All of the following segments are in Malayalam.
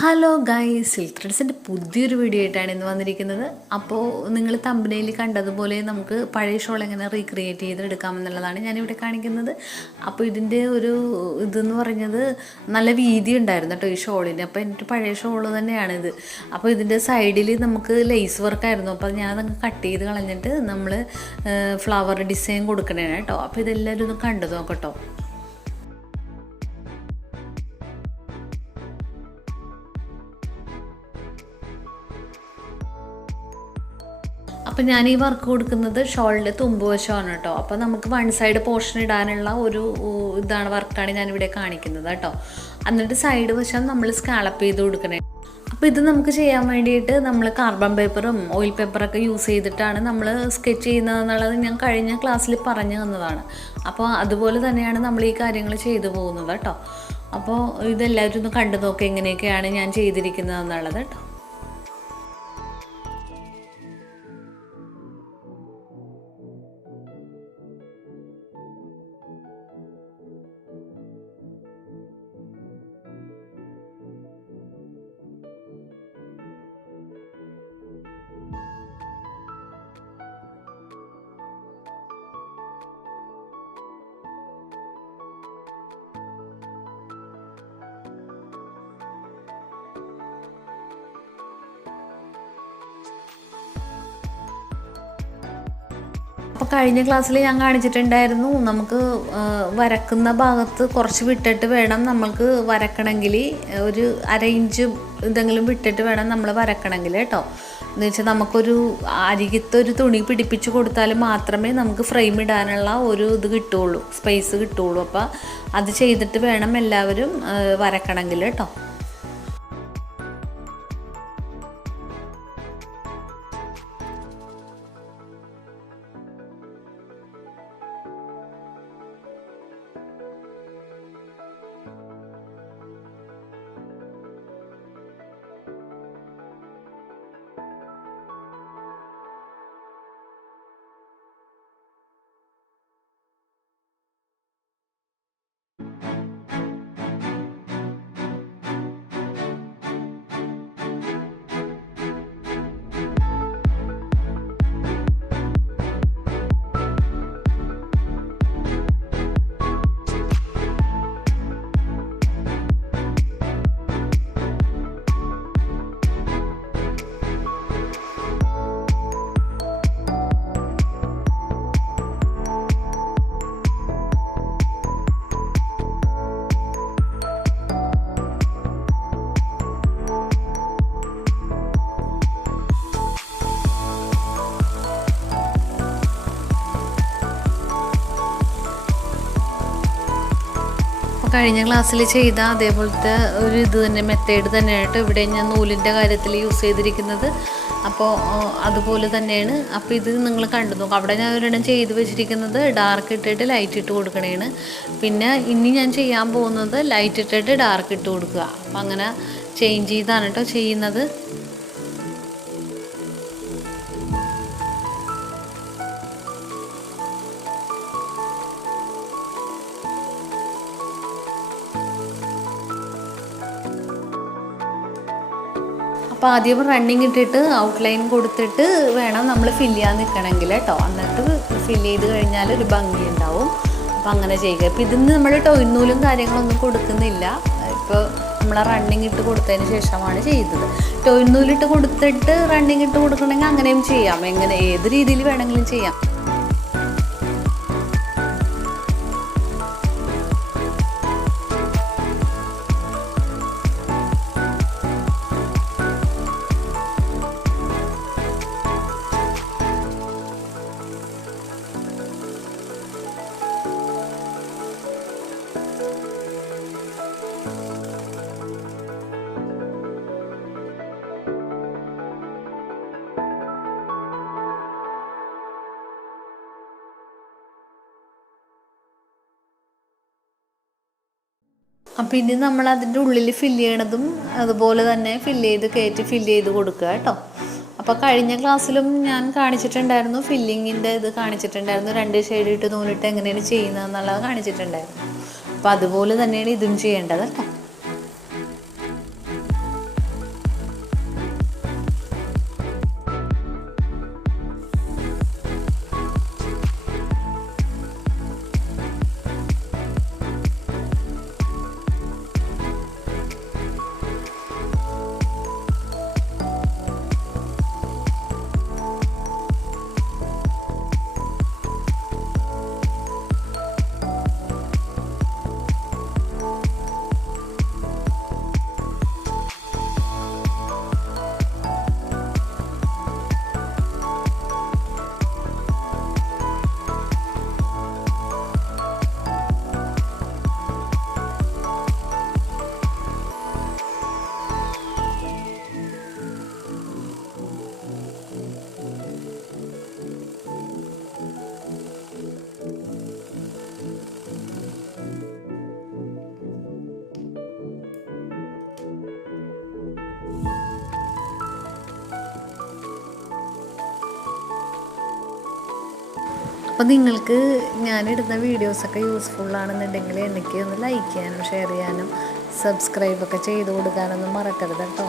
ഹലോ ഗൈസ്, സിൽക്ക് ത്രെഡ്സിൻ്റെ പുതിയൊരു വീഡിയോ ആയിട്ടാണ് ഇന്ന് വന്നിരിക്കുന്നത്. അപ്പോൾ നിങ്ങൾ തമ്പനയിൽ കണ്ടതുപോലെ നമുക്ക് പഴയ ഷോൾ എങ്ങനെ റീക്രിയേറ്റ് ചെയ്തെടുക്കാമെന്നുള്ളതാണ് ഞാനിവിടെ കാണിക്കുന്നത്. അപ്പോൾ ഇതിൻ്റെ ഒരു ഇതെന്ന് പറഞ്ഞത് നല്ല വീതി ഉണ്ടായിരുന്നു കേട്ടോ ഈ ഷോളിന്. അപ്പോൾ എൻ്റെ പഴയ ഷോള് തന്നെയാണിത്. അപ്പോൾ ഇതിൻ്റെ സൈഡിൽ നമുക്ക് ലേസ് വർക്കായിരുന്നു. അപ്പോൾ ഞാനതങ്ങ് കട്ട് ചെയ്ത് കളഞ്ഞിട്ട് നമ്മൾ ഫ്ലവർ ഡിസൈൻ കൊടുക്കണേ കേട്ടോ. അപ്പോൾ ഇതെല്ലാവരും ഒന്ന് കണ്ടു നോക്കട്ടോ. അപ്പോൾ ഞാൻ ഈ വർക്ക് കൊടുക്കുന്നത് ഷോളിൻ്റെ തുമ്പുവശമാണ് കേട്ടോ. അപ്പോൾ നമുക്ക് വൺ സൈഡ് പോർഷൻ ഇടാനുള്ള ഒരു വർക്കാണ് ഞാനിവിടെ കാണിക്കുന്നത് കേട്ടോ. എന്നിട്ട് സൈഡ് വശം നമ്മൾ സ്കാലപ്പ് ചെയ്ത് കൊടുക്കണേ. അപ്പോൾ ഇത് നമുക്ക് ചെയ്യാൻ വേണ്ടിയിട്ട് നമ്മൾ കാർബൺ പേപ്പറും ഓയിൽ പേപ്പറൊക്കെ യൂസ് ചെയ്തിട്ടാണ് നമ്മൾ സ്കെച്ച് ചെയ്യുന്നതെന്നുള്ളത് ഞാൻ കഴിഞ്ഞ ക്ലാസ്സിൽ പറഞ്ഞു തന്നതാണ്. അപ്പോൾ അതുപോലെ തന്നെയാണ് നമ്മൾ ഈ കാര്യങ്ങൾ ചെയ്തു പോകുന്നത് കേട്ടോ. അപ്പോൾ ഇതെല്ലാവരും ഒന്ന് കണ്ടു നോക്കുക എങ്ങനെയൊക്കെയാണ് ഞാൻ ചെയ്തിരിക്കുന്നതെന്നുള്ളത് കേട്ടോ. അപ്പോൾ കഴിഞ്ഞ ക്ലാസ്സിൽ ഞാൻ കാണിച്ചിട്ടുണ്ടായിരുന്നു, നമുക്ക് വരക്കുന്ന ഭാഗത്ത് കുറച്ച് വിട്ടിട്ട് വേണം നമ്മൾക്ക് വരക്കണമെങ്കിൽ, ഒരു 1/2 ഇഞ്ച് എന്തെങ്കിലും വിട്ടിട്ട് വേണം നമ്മൾ വരക്കണമെങ്കിൽ കേട്ടോ. എന്ന് വെച്ചാൽ നമുക്കൊരു അരികത്തൊരു തുണി പിടിപ്പിച്ച് കൊടുത്താൽ മാത്രമേ നമുക്ക് ഫ്രെയിം ഇടാനുള്ള ഒരു ഇത് കിട്ടുകയുള്ളൂ, സ്പേസ് കിട്ടുകയുള്ളൂ. അപ്പോൾ അത് ചെയ്തിട്ട് വേണം എല്ലാവരും വരക്കണമെങ്കിൽ കേട്ടോ. കഴിഞ്ഞ ക്ലാസ്സിൽ ചെയ്ത അതേപോലത്തെ ഒരു ഇത് തന്നെ മെത്തേഡ് തന്നെയായിട്ട് ഇവിടെ ഞാൻ നൂലിൻ്റെ കാര്യത്തിൽ യൂസ് ചെയ്തിരിക്കുന്നത്. അപ്പോൾ അതുപോലെ തന്നെയാണ്. അപ്പോൾ ഇത് നിങ്ങൾ കണ്ടു നോക്കും. അവിടെ ഞാൻ ഒരെണ്ണം ചെയ്ത് വെച്ചിരിക്കുന്നത് ഡാർക്ക് ഇട്ടിട്ട് ലൈറ്റ് ഇട്ട് കൊടുക്കണേണ്. പിന്നെ ഇനി ഞാൻ ചെയ്യാൻ പോകുന്നത് ലൈറ്റ് ഇട്ടിട്ട് ഡാർക്ക് ഇട്ട് കൊടുക്കുക. അപ്പം അങ്ങനെ ചേഞ്ച് ചെയ്താണ് കേട്ടോ ചെയ്യുന്നത്. അപ്പോൾ ആദ്യം റണ്ണിങ് ഇട്ടിട്ട് ഔട്ട്ലൈൻ കൊടുത്തിട്ട് വേണം നമ്മൾ ഫില്ല് ചെയ്യാൻ നിൽക്കണമെങ്കിൽ കേട്ടോ. എന്നിട്ട് ഫില്ല് ചെയ്ത് കഴിഞ്ഞാൽ ഒരു ഭംഗി ഉണ്ടാവും. അപ്പോൾ അങ്ങനെ ചെയ്യുക. ഇപ്പോൾ ഇതിന് നമ്മൾ ടോയ്നൂലും കാര്യങ്ങളൊന്നും കൊടുക്കുന്നില്ല. ഇപ്പോൾ നമ്മൾ റണ്ണിങ് ഇട്ട് കൊടുത്തതിന് ശേഷമാണ് ചെയ്തത്. ടോയ്നൂലിട്ട് കൊടുത്തിട്ട് റണ്ണിങ് ഇട്ട് കൊടുക്കണമെങ്കിൽ അങ്ങനെയും ചെയ്യാം. എങ്ങനെ ഏത് രീതിയിൽ വേണമെങ്കിലും ചെയ്യാം. അപ്പോൾ ഇനി നമ്മൾ അതിൻ്റെ ഉള്ളിൽ ഫില്ല് ചെയ്യണതും അതുപോലെ തന്നെ ഫില്ല് ചെയ്ത് കൊടുക്കുക കേട്ടോ. അപ്പോൾ കഴിഞ്ഞ ക്ലാസ്സിലും ഞാൻ കാണിച്ചിട്ടുണ്ടായിരുന്നു, ഫില്ലിങ്ങിൻ്റെ ഇത് കാണിച്ചിട്ടുണ്ടായിരുന്നു, 2 ഷെയ്ഡ് ഇട്ട് നൂലിട്ട് എങ്ങനെയാണ് ചെയ്യുന്നതെന്നുള്ളത് കാണിച്ചിട്ടുണ്ടായിരുന്നു. അപ്പോൾ അതുപോലെ തന്നെയാണ് ഇതും ചെയ്യേണ്ടത് കേട്ടോ. അപ്പോൾ നിങ്ങൾക്ക് ഞാനിടുന്ന വീഡിയോസൊക്കെ യൂസ്ഫുള്ളാണെന്നുണ്ടെങ്കിൽ എനിക്ക് ഒന്ന് ലൈക്ക് ചെയ്യാനും ഷെയർ ചെയ്യാനും സബ്സ്ക്രൈബൊക്കെ ചെയ്ത് കൊടുക്കാനൊന്നും മറക്കരുത് കേട്ടോ.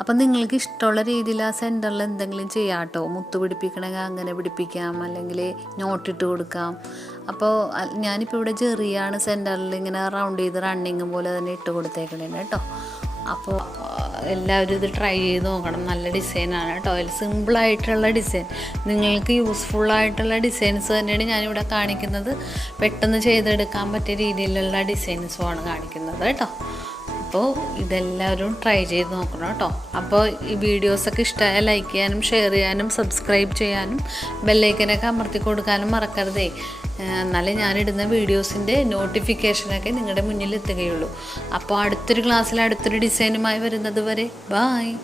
അപ്പം നിങ്ങൾക്ക് ഇഷ്ടമുള്ള രീതിയിൽ ആ സെൻറ്ററിൽ എന്തെങ്കിലും ചെയ്യാം കേട്ടോ. മുത്ത് പിടിപ്പിക്കണമെങ്കിൽ അങ്ങനെ പിടിപ്പിക്കാം, അല്ലെങ്കിൽ നോട്ടിട്ട് കൊടുക്കാം. അപ്പോൾ ഞാനിപ്പോൾ ഇവിടെ ചെറിയാണ് സെൻറ്ററിൽ ഇങ്ങനെ റൗണ്ട് ചെയ്ത് റണ്ണിങ് പോലെ തന്നെ ഇട്ട് കൊടുത്തേക്കണേ കേട്ടോ. അപ്പോൾ എല്ലാവരും ഇത് ട്രൈ ചെയ്ത് നോക്കണം. നല്ല ഡിസൈനാണ് കേട്ടോ. അതിൽ സിമ്പിളായിട്ടുള്ള ഡിസൈൻ, നിങ്ങൾക്ക് യൂസ്ഫുള്ളായിട്ടുള്ള ഡിസൈൻസ് തന്നെയാണ് ഞാനിവിടെ കാണിക്കുന്നത്. പെട്ടെന്ന് ചെയ്തെടുക്കാൻ പറ്റിയ രീതിയിലുള്ള ഡിസൈൻസുമാണ് കാണിക്കുന്നത് കേട്ടോ. അപ്പോൾ ഇതെല്ലാവരും ട്രൈ ചെയ്ത് നോക്കണം കേട്ടോ. അപ്പോൾ ഈ വീഡിയോസൊക്കെ ഇഷ്ടമായാൽ ലൈക്ക് ചെയ്യാനും ഷെയർ ചെയ്യാനും സബ്സ്ക്രൈബ് ചെയ്യാനും ബെല്ലൈക്കനൊക്കെ അമർത്തി കൊടുക്കാനും മറക്കരുതേ. എന്നാലേ ഞാനിടുന്ന വീഡിയോസിൻ്റെ നോട്ടിഫിക്കേഷനൊക്കെ നിങ്ങളുടെ മുന്നിൽ എത്തുകയുള്ളൂ. അപ്പോൾ അടുത്തൊരു ക്ലാസ്സിൽ അടുത്തൊരു ഡിസൈനുമായി വരുന്നത് വരെ ബായ്.